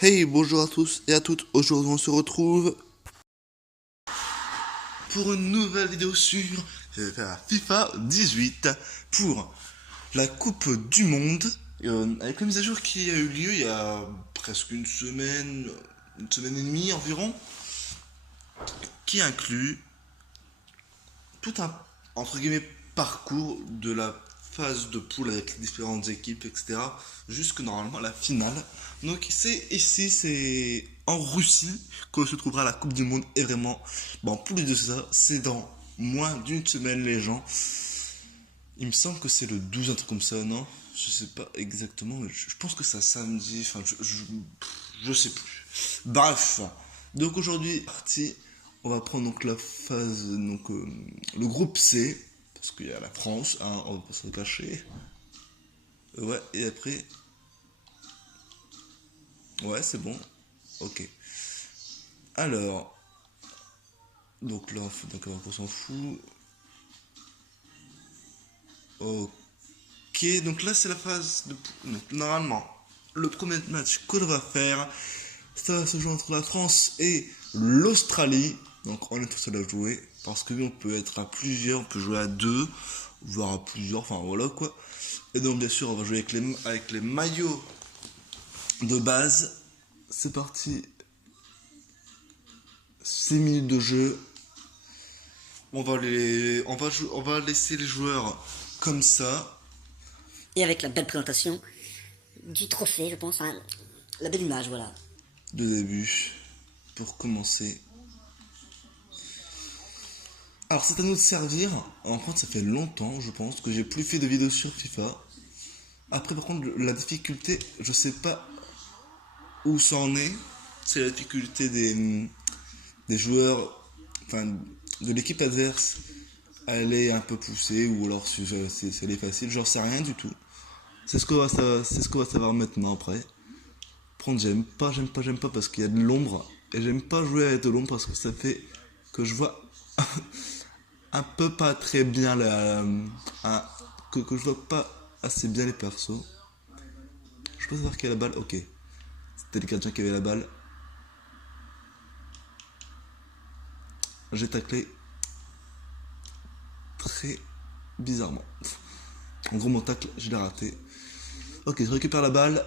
Hey, bonjour à tous et à toutes. Aujourd'hui, on se retrouve pour une nouvelle vidéo sur la FIFA 18 pour la Coupe du Monde. Avec la mise à jour qui a eu lieu il y a presque une semaine et demie environ, qui inclut tout un entre guillemets parcours de la phase de poule avec les différentes équipes, etc. Jusque normalement la finale. Donc c'est en Russie que se trouvera la Coupe du Monde. Et vraiment, bon, plus de ça, c'est dans moins d'une semaine les gens. Il me semble que c'est le 12, un truc comme ça, non? Je sais pas exactement, mais je pense que c'est samedi, enfin je sais plus. Bref, donc aujourd'hui, parti, on va prendre donc la phase, donc le groupe C, parce qu'il y a la France, hein, on va pas se le cacher. Ouais, et après, ouais, c'est bon, ok. Alors, donc là, d'accord, on s'en fout. Ok, donc là c'est la phase de... Donc, normalement, le premier match qu'on va faire, ça va se jouer entre la France et l'Australie. Donc on est tout seul à jouer. Parce que oui, on peut être à plusieurs, on peut jouer à deux, voire à plusieurs, enfin voilà quoi. Et donc bien sûr on va jouer avec les maillots de base. C'est parti. 6 minutes de jeu. On va laisser les joueurs comme ça. Et avec la belle présentation du trophée, je pense, hein, la belle image, voilà. De début. Pour commencer. Alors c'est à nous de servir. En fait ça fait longtemps je pense que j'ai plus fait de vidéos sur FIFA. Après par contre la difficulté, je sais pas où ça en est. C'est la difficulté des joueurs, enfin de l'équipe adverse. Elle est un peu poussée ou alors si elle est facile, j'en sais rien du tout. C'est ce qu'on va savoir maintenant après. Prendre j'aime pas parce qu'il y a de l'ombre. Et j'aime pas jouer avec de l'ombre parce que ça fait que je vois un peu pas très bien que je vois pas assez bien les persos. Je peux savoir qui a la balle. Ok. C'était le gardien qui avait la balle. J'ai taclé très bizarrement. En gros, mon tacle, je l'ai raté. Ok, je récupère la balle.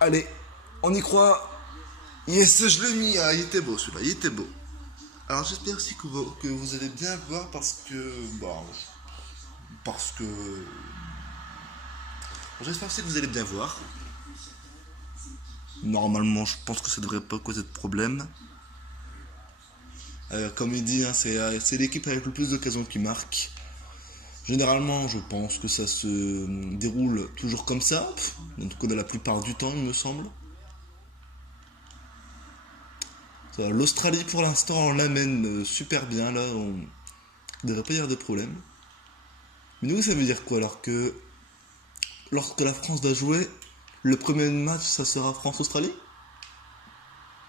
Allez, on y croit. Yes, je l'ai mis. Ah, il était beau celui-là, il était beau. Alors j'espère aussi que vous allez bien voir parce que... Bon, parce que... J'espère aussi que vous allez bien voir. Normalement, je pense que ça devrait pas causer de problème. Comme il dit, hein, c'est l'équipe avec le plus d'occasions qui marque. Généralement, je pense que ça se déroule toujours comme ça. En tout cas, la plupart du temps, il me semble. L'Australie, pour l'instant, on l'amène super bien. Là, on ne devrait pas y avoir de problème. Mais nous, ça veut dire quoi alors que lorsque la France va jouer, le premier match, ça sera France-Australie?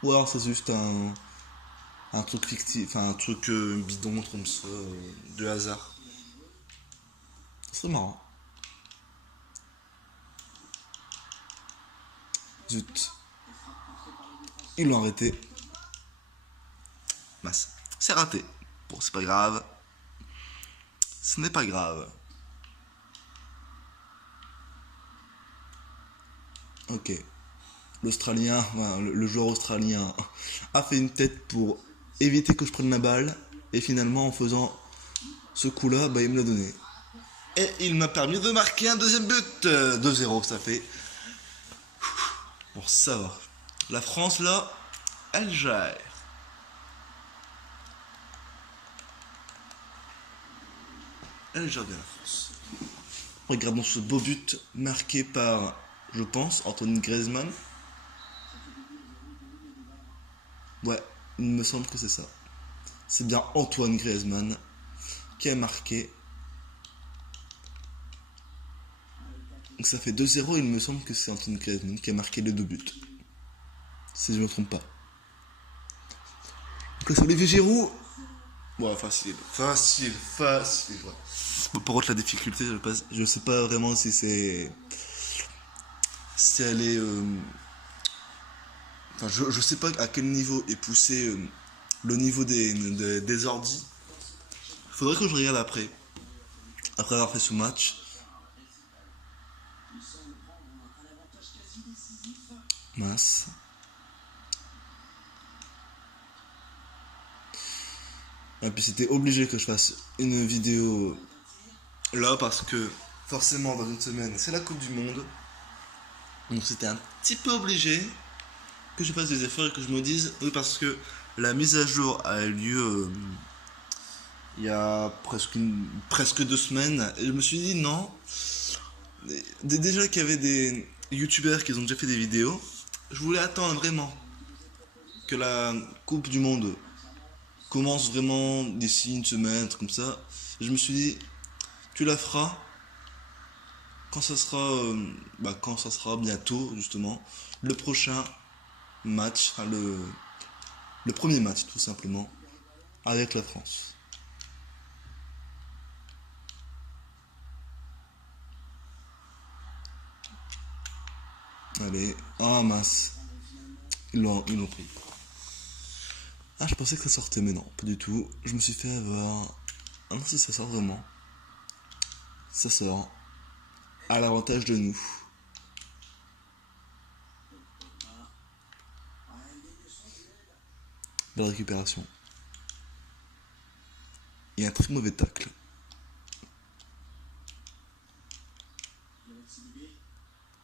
Ou alors c'est juste un truc fictif, enfin un truc bidon comme ça, de hasard? C'est marrant. Zut. Ils l'ont arrêté. Masse. C'est raté. Bon, c'est pas grave. Ce n'est pas grave. Ok. L'Australien, enfin, le joueur australien a fait une tête pour éviter que je prenne la balle. Et finalement, en faisant ce coup-là, bah, il me l'a donné. Et il m'a permis de marquer un deuxième but. 2-0, ça fait. Bon, ça va. La France, là, elle gère. Elle gère bien la France. Regardons ce beau but marqué par, je pense, Anthony Griezmann. Ouais, il me semble que c'est ça. C'est bien Antoine Griezmann qui a marqué. Donc ça fait 2-0, il me semble que c'est Antoine Griezmann qui a marqué les deux buts. Si je ne me trompe pas. Donc là c'est Olivier Giroud. Ouais, facile. Ouais. Bon, par contre la difficulté, je sais pas vraiment si c'est si elle est... Enfin, je sais pas à quel niveau est poussé le niveau des ordis. Faudrait que je regarde après avoir fait ce match. Mince. Et puis c'était obligé que je fasse une vidéo là parce que forcément dans une semaine c'est la Coupe du Monde. Donc c'était un petit peu obligé que je fasse des efforts et que je me dise oui parce que la mise à jour a eu lieu il y a presque 2 semaines et je me suis dit non. Déjà qu'il y avait des youtubeurs qui ont déjà fait des vidéos, je voulais attendre vraiment que la Coupe du Monde commence vraiment d'ici une semaine, comme ça. Et je me suis dit, tu la feras quand ça sera bientôt, justement, le prochain match, enfin, le premier match, tout simplement, avec la France. Allez, ah mince, ils l'ont pris. Ah, je pensais que ça sortait, mais non, pas du tout. Je me suis fait avoir. Ah non, si ça sort vraiment. Ça sort. À l'avantage de nous. Belle récupération. Il y a un très mauvais tacle.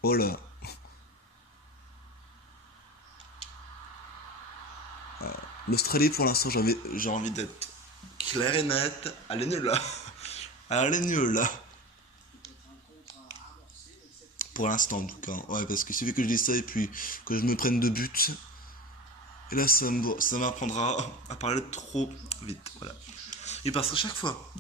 Oh là. L'Australie, pour l'instant, j'ai envie d'être clair et net. Elle est nulle là. Elle est nulle là. Pour l'instant, en tout cas. Ouais, parce qu'il suffit que je dise ça et puis que je me prenne 2 buts. Et là, ça m'apprendra à parler trop vite. Voilà. Et parce que chaque fois,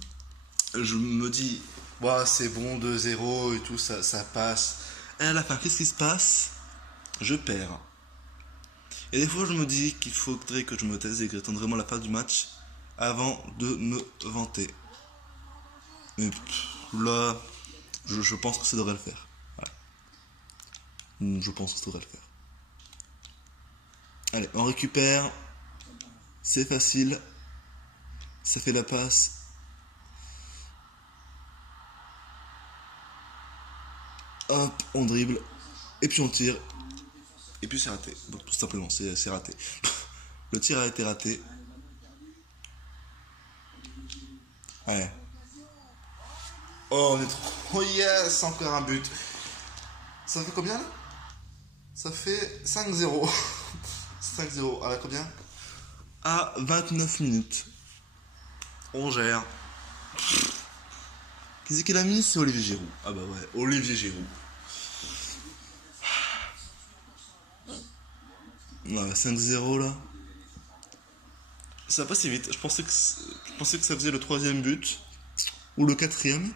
je me dis, ouais, c'est bon, 2-0 et tout, ça passe. Et à la fin, qu'est-ce qui se passe? Je perds. Et des fois, je me dis qu'il faudrait que je me taise et que j'attende vraiment la fin du match avant de me vanter. Mais là, je pense que ça devrait le faire. Voilà. Je pense que ça devrait le faire. Allez, on récupère. C'est facile. Ça fait la passe. Hop, on dribble. Et puis on tire. Et puis c'est raté. Donc tout simplement, c'est raté. Le tir a été raté. Ouais. Oh, on est trop. Oh yes, encore un but. Ça fait combien là? Ça fait 5-0. 5-0. À combien? À 29 minutes. On gère. Qui c'est qui l'a mis? C'est Olivier Giroud. Ah bah ouais, Olivier Giroud. Ouais, 5-0 là. Ça va pas si vite. Je pensais que ça faisait le troisième but. Ou le quatrième.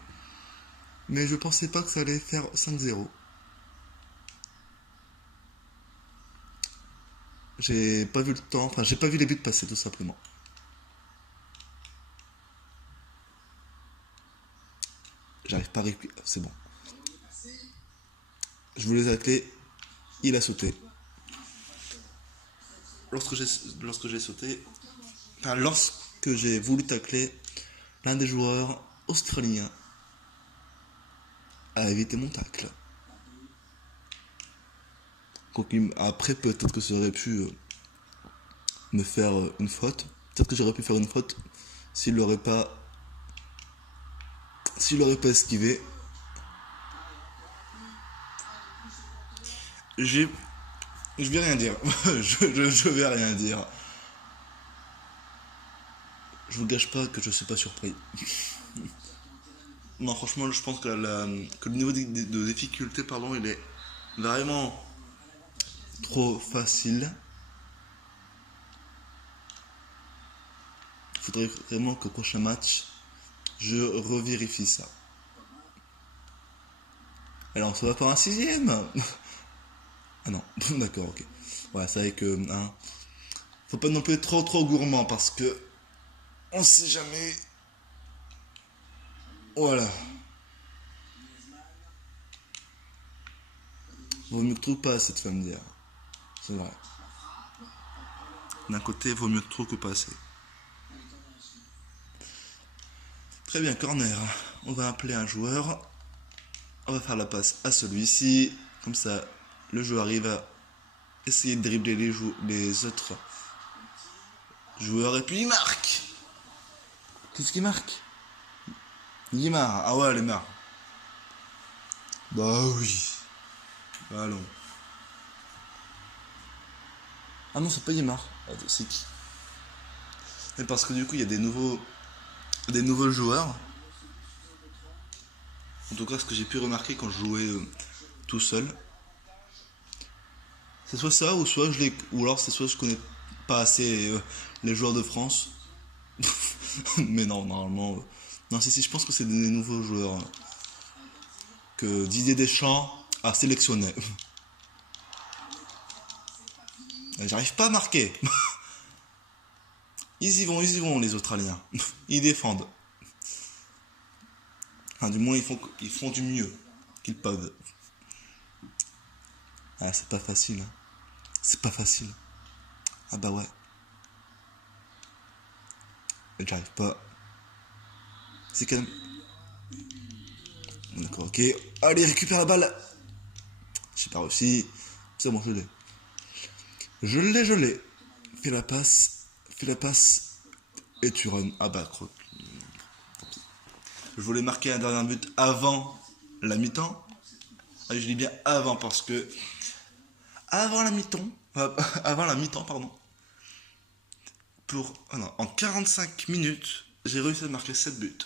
Mais je pensais pas que ça allait faire 5-0. J'ai pas vu le temps. Enfin, j'ai pas vu les buts passer tout simplement. J'arrive pas à récupérer. C'est bon. Je voulais tacler. Il a sauté. Lorsque j'ai sauté. Enfin, lorsque j'ai voulu tacler, l'un des joueurs australiens a évité mon tacle. Donc, après, peut-être que ça aurait pu me faire une faute. Peut-être que j'aurais pu faire une faute s'il l'aurait pas esquivé. Je vais rien dire. je vais rien dire. Je vous gâche pas que je suis pas surpris. Non, franchement, je pense que, que le niveau de difficulté, pardon, il est vraiment trop facile. Il faudrait vraiment qu'au prochain match, je revérifie ça. Alors, ça va faire un sixième. Ah non, d'accord, ok. Ouais, c'est vrai que faut pas non plus être trop gourmand parce que on sait jamais. Voilà. Vaut mieux que trop que pas assez, tu vas me dire. C'est vrai. D'un côté, vaut mieux que trop que pas assez. Très bien, corner. On va appeler un joueur. On va faire la passe à celui-ci. Comme ça, le joueur arrive à essayer de dribbler les autres joueurs. Et puis il marque. Qu'est-ce qu'il marque? Guimard. Ah ouais, les marques. Bah oui. Allons. Ah non, c'est pas Guimard. Attends, c'est qui? Mais parce que du coup, il y a des nouveaux joueurs. En tout cas, ce que j'ai pu remarquer quand je jouais tout seul, c'est soit ça, ou alors c'est soit je connais pas assez les joueurs de France. Mais non, normalement, non, si, je pense que c'est des nouveaux joueurs que Didier Deschamps a sélectionnés. J'arrive pas à marquer. Ils y vont, les Australiens. Ils défendent. Enfin, du moins, ils font du mieux qu'ils peuvent. Ah, c'est pas facile. Hein. C'est pas facile. Ah bah ouais. J'arrive pas. C'est quand même... D'accord, ok. Allez, récupère la balle. J'ai pas réussi. C'est bon, je l'ai. Je l'ai. Fais la passe. Et tu run. Ah bah, croque. Je voulais marquer un dernier but avant la mi-temps. Ah, je dis bien avant parce que avant la mi-temps, avant la mi-temps, pardon. En 45 minutes, j'ai réussi à marquer 7 buts.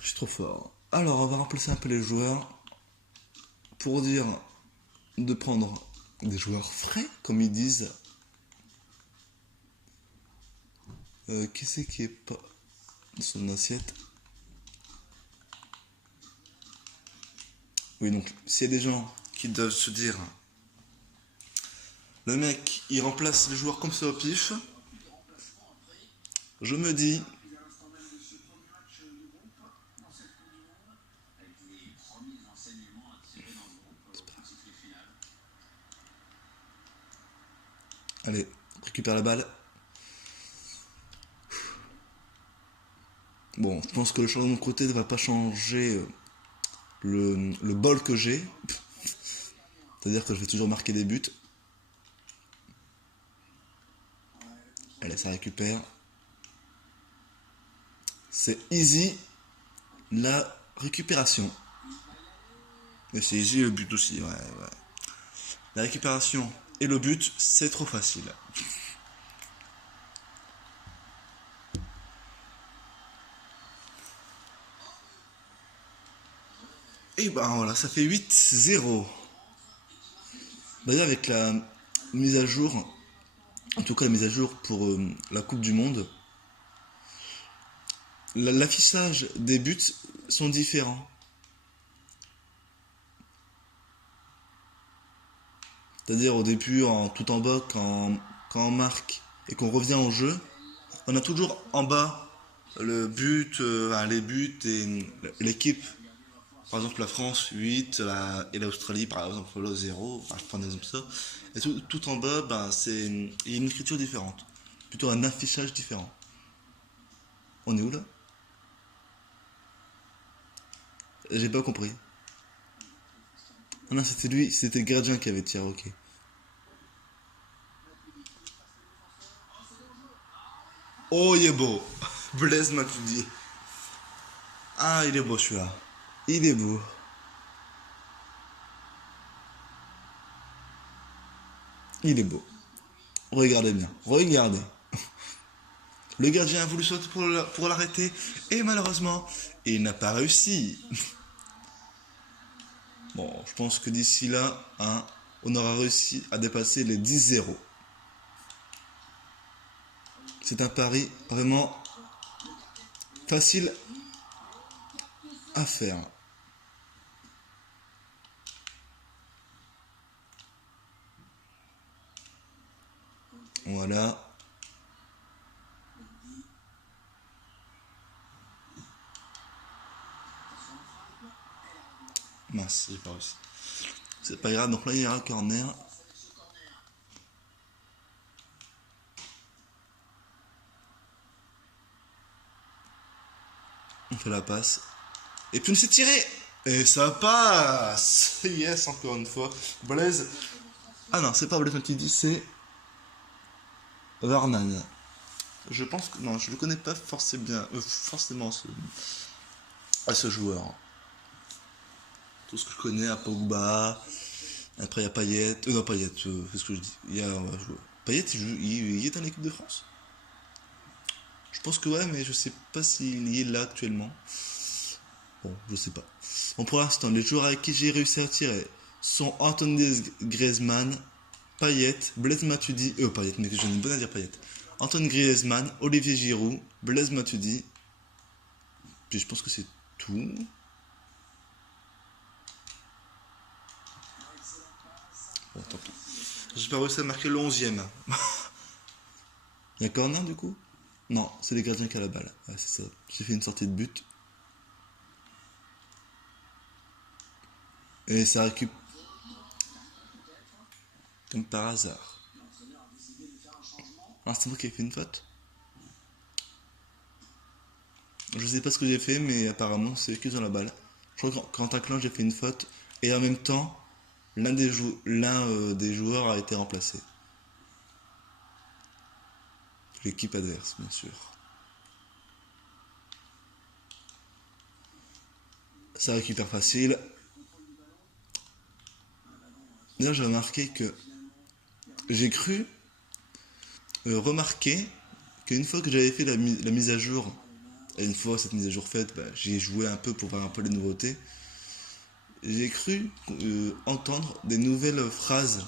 Je suis trop fort. Alors, on va remplacer un peu les joueurs pour dire de prendre des joueurs frais, comme ils disent. Qui c'est qui est pas dans son assiette? Oui, donc, s'il y a des gens qui doivent se dire le mec, il remplace les joueurs comme ça au pif, je me dis allez, récupère la balle. Bon, je pense que le changement de côté ne va pas changer le bol que j'ai. C'est-à-dire que je vais toujours marquer des buts. Allez, ça récupère. C'est easy la récupération. Mais c'est easy le but aussi, ouais. La récupération et le but, c'est trop facile. Et ben voilà, ça fait 8-0. D'ailleurs, avec la mise à jour, en tout cas la mise à jour pour la Coupe du Monde, l'affichage des buts sont différents. C'est-à-dire au début, tout en bas, quand on marque et qu'on revient au jeu, on a toujours en bas le but, les buts et l'équipe. Par exemple, la France 8 et l'Australie, par exemple, le 0. Enfin, je prends un exemple ça. Et tout en bas, il y a une écriture différente. Plutôt un affichage différent. On est où là? J'ai pas compris. Ah non, c'était le gardien qui avait tiré, ok. Oh, il est beau. Blaise Matuidi. Ah, il est beau celui-là. Il est beau. Il est beau. Regardez bien. Regardez. Le gardien a voulu sauter pour l'arrêter et malheureusement, il n'a pas réussi. Bon, je pense que d'ici là, hein, on aura réussi à dépasser les 10-0. C'est un pari vraiment facile à faire. Voilà. Mince, j'ai pas réussi. C'est pas grave, donc là il y a un corner. On fait la passe. Et puis on s'est tiré. Et ça passe. Yes, encore une fois. Blaise. Ah non, c'est pas Blaise Matuidi, c'est Varnan. Je pense que... Non, je le connais pas forcément bien. Forcément à ce joueur. Tout ce que je connais à Pogba. Après il y a Payet. Non, Payet, c'est ce que je dis. Il y a Payet, il est dans l'équipe de France. Je pense que ouais, mais je sais pas s'il y est là actuellement. Bon, je sais pas. Bon, pour l'instant, les joueurs avec qui j'ai réussi à tirer sont Antoine Griezmann, Payet, Blaise Matuidi, Payet, mais j'en ai une bonne à dire Payet. Antoine Griezmann, Olivier Giroud, Blaise Matuidi. Puis je pense que c'est tout. Bon, tant pis. J'ai pas réussi à marquer le 11ème. Il y a corner du coup? Non, c'est les gardiens qui ont la balle. Ouais, c'est ça. J'ai fait une sortie de but. Et ça récupère. Comme par hasard. Ah, c'est moi qui ai fait une faute? Je sais pas ce que j'ai fait, mais apparemment c'est eux qui ont la balle. Je crois qu'en taclant j'ai fait une faute. Et en même temps, l'un des joueurs a été remplacé. L'équipe adverse, bien sûr. Ça récupère facile. D'ailleurs, j'ai remarqué que j'ai cru remarquer qu'une fois que j'avais fait la mise à jour, et une fois cette mise à jour faite, bah, j'ai joué un peu pour voir un peu les nouveautés. J'ai cru entendre des nouvelles phrases,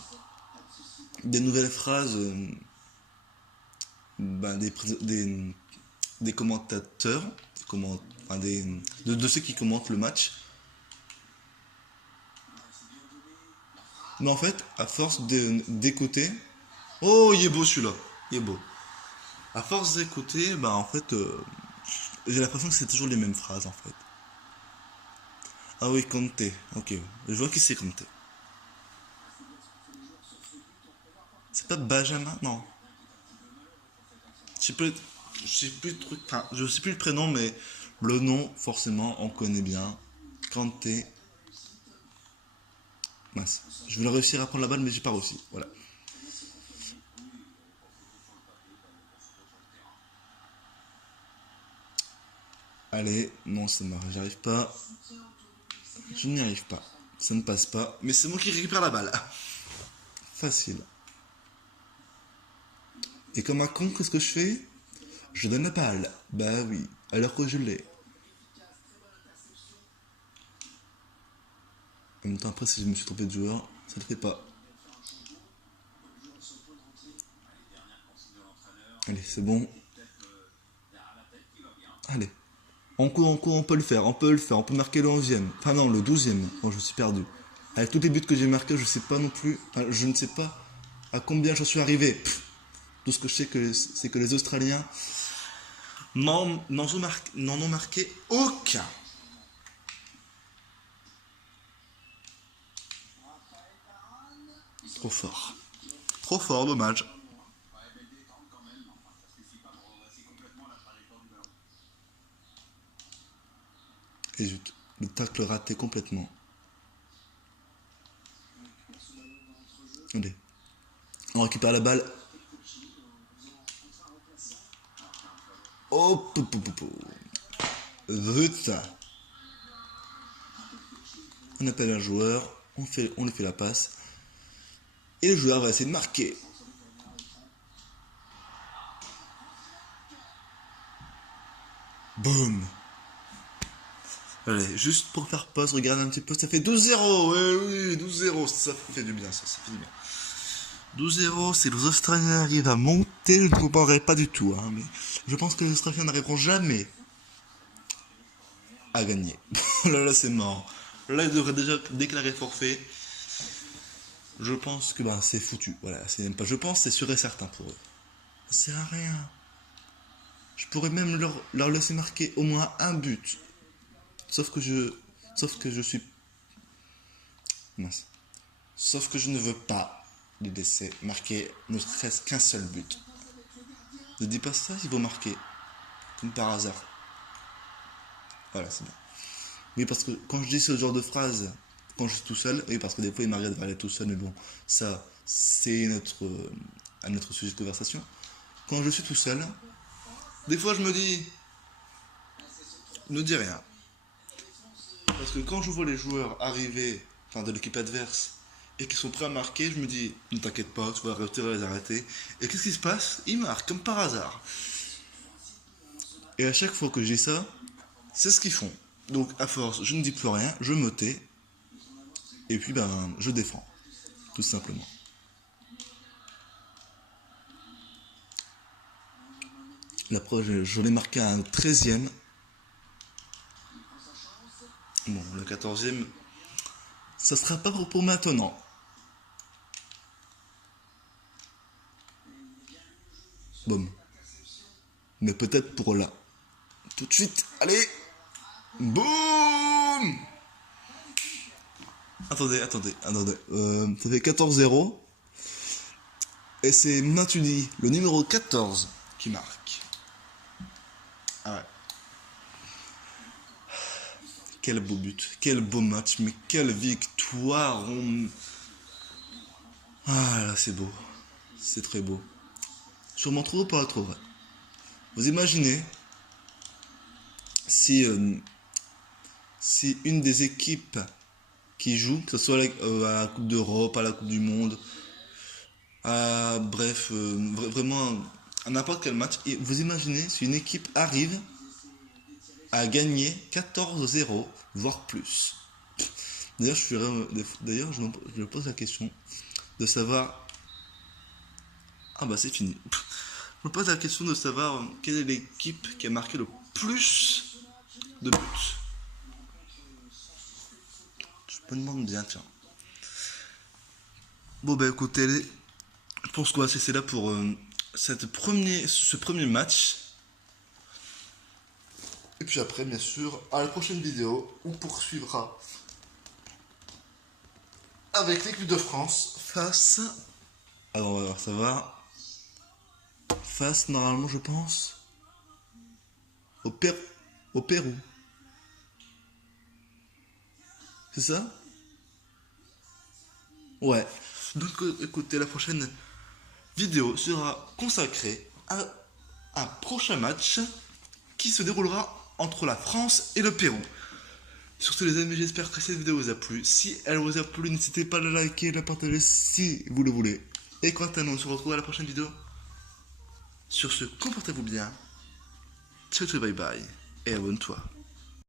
bah, des commentateurs, enfin, de ceux qui commentent le match. Mais en fait, à force d'écouter, oh, il est beau celui-là, il est beau. À force d'écouter, bah en fait, j'ai l'impression que c'est toujours les mêmes phrases en fait. Ah oui, Conte, ok, je vois qui c'est Conte. C'est pas Benjamin, non. Je sais plus, je sais plus le truc, enfin, je sais plus le prénom, mais le nom, forcément, on connaît bien. Conte. Mince. Je voulais réussir à prendre la balle, mais j'ai pas réussi. Voilà. Allez, non, ça marche, j'y arrive pas. Je n'y arrive pas. Ça ne passe pas. Mais c'est moi qui récupère la balle. Facile. Et comme un con, qu'est-ce que je fais? Je donne la balle. Bah oui, alors que je l'ai. En même temps, après, si je me suis trompé de joueur, ça ne le fait pas. Allez, c'est bon. Allez. En cours, on peut le faire, on peut le faire, on peut marquer le 11ème. Enfin non, le 12ème. Bon, je suis perdu. Avec tous les buts que j'ai marqués, je sais pas non plus. Enfin, je ne sais pas à combien j'en suis arrivé. Tout ce que je sais, c'est que les Australiens n'en ont marqué aucun. Trop fort. Trop fort, dommage. Et zut, le tacle raté complètement. Allez. On récupère la balle. Hop, hop, hop, hop. Zut. On appelle un joueur, on lui fait la passe. Et le joueur va essayer de marquer. Boum. Allez, juste pour faire pause, regardez un petit peu, ça fait 12-0. Oui, 12-0, ça fait du bien, ça fait du bien. 12-0, si les Australiens arrivent à monter, je ne comprendrai pas du tout. Hein, mais je pense que les Australiens n'arriveront jamais à gagner. Là, c'est mort. Là, ils devraient déjà déclarer forfait. Je pense que c'est foutu. Voilà, c'est même pas je pense, c'est sûr et certain pour eux. Ça sert à rien. Je pourrais même leur laisser marquer au moins un but. Sauf que je suis... Mince. Sauf que je ne veux pas les laisser marquer ne serait-ce qu'un seul but. Ne dis pas ça, ils vont marquer. Comme par hasard. Voilà, c'est bien. Oui, parce que quand je dis ce genre de phrase, quand je suis tout seul, oui, parce que des fois il m'arrive de parler tout seul, mais bon, ça, c'est un autre sujet de conversation. Quand je suis tout seul, des fois je me dis, ne dis rien. Parce que quand je vois les joueurs arriver, enfin de l'équipe adverse, et qu'ils sont prêts à marquer, je me dis, ne t'inquiète pas, tu vas réussir à les arrêter. Et qu'est-ce qui se passe? Ils marquent, comme par hasard. Et à chaque fois que je dis ça, c'est ce qu'ils font. Donc à force, je ne dis plus rien, je me tais, et puis ben, je défends, tout simplement. La preuve, je l'ai marqué à un 13e. Bon, le 14e, ça sera pas pour maintenant. Boum. Mais peut-être pour là. Tout de suite, allez. Boum. Attendez. Ça fait 14-0. Et c'est Matuidi, le numéro 14, qui marque. Ah ouais. Quel beau but, quel beau match, mais quelle victoire. Ah là, c'est beau. C'est très beau. Sûrement trop pas trop vrai. Vous imaginez si une des équipes qui joue, que ce soit à la Coupe d'Europe, à la Coupe du Monde, bref, vraiment à n'importe quel match, et vous imaginez si une équipe arrive à gagner 14-0, voire plus. D'ailleurs, je me pose la question de savoir. Ah bah c'est fini. Je me pose la question de savoir quelle est l'équipe qui a marqué le plus de buts. Je me demande bien, tiens. Bon bah écoutez, je pense qu'on va cesser là pour ce premier match. Et puis après, bien sûr, à la prochaine vidéo, on poursuivra avec l'équipe de France face. Alors on va voir, ça va. Face, normalement, je pense, au Pérou. C'est ça? Ouais. Donc écoutez, la prochaine vidéo sera consacrée à un prochain match qui se déroulera entre la France et le Pérou. Sur ce les amis, j'espère que cette vidéo vous a plu. Si elle vous a plu, n'hésitez pas à la liker, à la partager si vous le voulez. Et quant à nous, on se retrouve à la prochaine vidéo. Sur ce, comportez-vous bien. Ciao, ciao, bye bye. Et abonne-toi.